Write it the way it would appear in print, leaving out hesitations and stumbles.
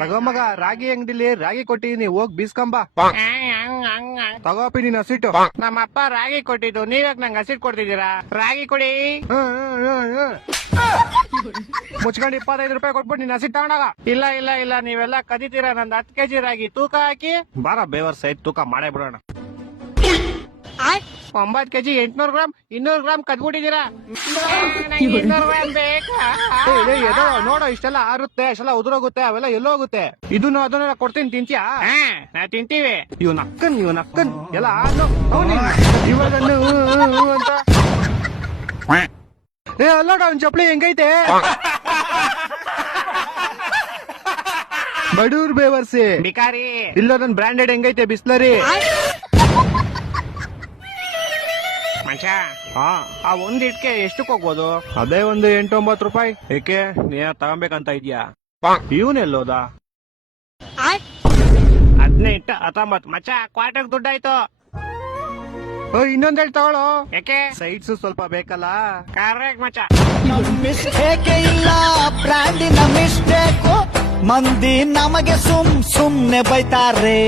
ತಗೋ ಮಗ, ರಾಗಿ ಅಂಗಡಿಲಿ ರಾಗಿ ಕೊಟ್ಟಿದೀನಿ, ಹೋಗ್ ಬೀಸ್ಕೊಂಬ. ತಗೋಪಿ ನೀನ್ ಹಸಿಟ್ಟು. ನಮ್ಮಪ್ಪ ರಾಗಿ ಕೊಟ್ಟಿದ್ದು, ನೀವ್ಯಾಕ್ ನಂಗೆ ಹಸಿಟ್ ಕೊಡ್ತಿದ್ದೀರಾ? ರಾಗಿ ಕೊಡಿ. ಮುಚ್ಕೊಂಡು 25 ರೂಪಾಯಿ ಕೊಟ್ಬಿಟ್ಟು ನೀನ್ ಹಸಿಟ್ ತಗೊಂಡಾಗ. ಇಲ್ಲ ಇಲ್ಲ ಇಲ್ಲ, ನೀವೆಲ್ಲ ಕದಿತೀರಾ. ನಂದು 10 ಕೆಜಿ ರಾಗಿ ತೂಕ ಹಾಕಿ. ಬಾರ ಬೇವರ್ ಸೈಡ್ ತೂಕ ಮಾಡೇ ಬಿಡೋಣ. 9 ಕೆಜಿ 800 ಗ್ರಾಮ್ 200 ಗ್ರಾಮ್ ಕದ್ಬಿಟ್ಟಿದ್ದೀರಾ. 200 ಗ್ರಾಮ್ ಬೇಕಾ? ನೋಡೋ, ಇಷ್ಟೆಲ್ಲ ಆರುತ್ತೆ, ಇಷ್ಟೆಲ್ಲ ಉದುರೋಗುತ್ತೆ, ಅವೆಲ್ಲ ಎಲ್ಲೋಗುತ್ತೆ. ಇದನ್ನು ಅದನ್ನೆಲ್ಲ ಕೊಡ್ತೀನಿ, ತಿಂತೀಯಾ? ನಾವ್ ತಿಂತೀವಿ. ಇವನ್ ಅಕ್ಕನ್ ಎಲ್ಲ ಆದ್ನು ಇವಾಗ ಅಂತ. ಅಲ್ಲೋಡ ಅವ್ನ್ ಚಪ್ಲಿ ಹೆಂಗೈತೆ. ಬಡೂರ್ ಬೇವರ್ಸಿ ಬಿಕಾರಿ. ಇಲ್ಲ ನನ್ ಬ್ರಾಂಡೆಡ್ ಹೆಂಗೈತೆ ಬಿಸ್ಲರಿ. ಮನುಷ್ಯ, ಆ ಒಂದ್ ಇಟ್ಕೆ ಎಷ್ಟಕ್ ಹೋಗ್ಬೋದು? ಅದೇ ಒಂದು 8-9 ರೂಪಾಯಿ. ಏಕೆ, ನೀ ತಗೊಂಬೇಕಂತ ಇದ್ಯಾ? ಇವನೆಲ್ಲೋದ? 18 19 ಮಚ್ಚ, ಕ್ವಾರ್ಟರ್ ದುಡ್ಡಾಯ್ತು. ಇನ್ನೊಂದೇಳಿ ತಗೊಳ್ಳೋ. ಯಾಕೆ? ಸೈಡ್ಸ್ ಸ್ವಲ್ಪ ಬೇಕಲ್ಲ. ಕರೆಕ್ಟ್ ಮಚ್ಚ. ಮಿಸ್ಟೇಕ್ ಇಲ್ಲ, ಬ್ರ್ಯಾಂಡಿನ ಮಿಸ್ಟೇಕು. ಮಂದಿ ನಮಗೆ ಸುಮ್ನೆ ಬೈತಾರೆ.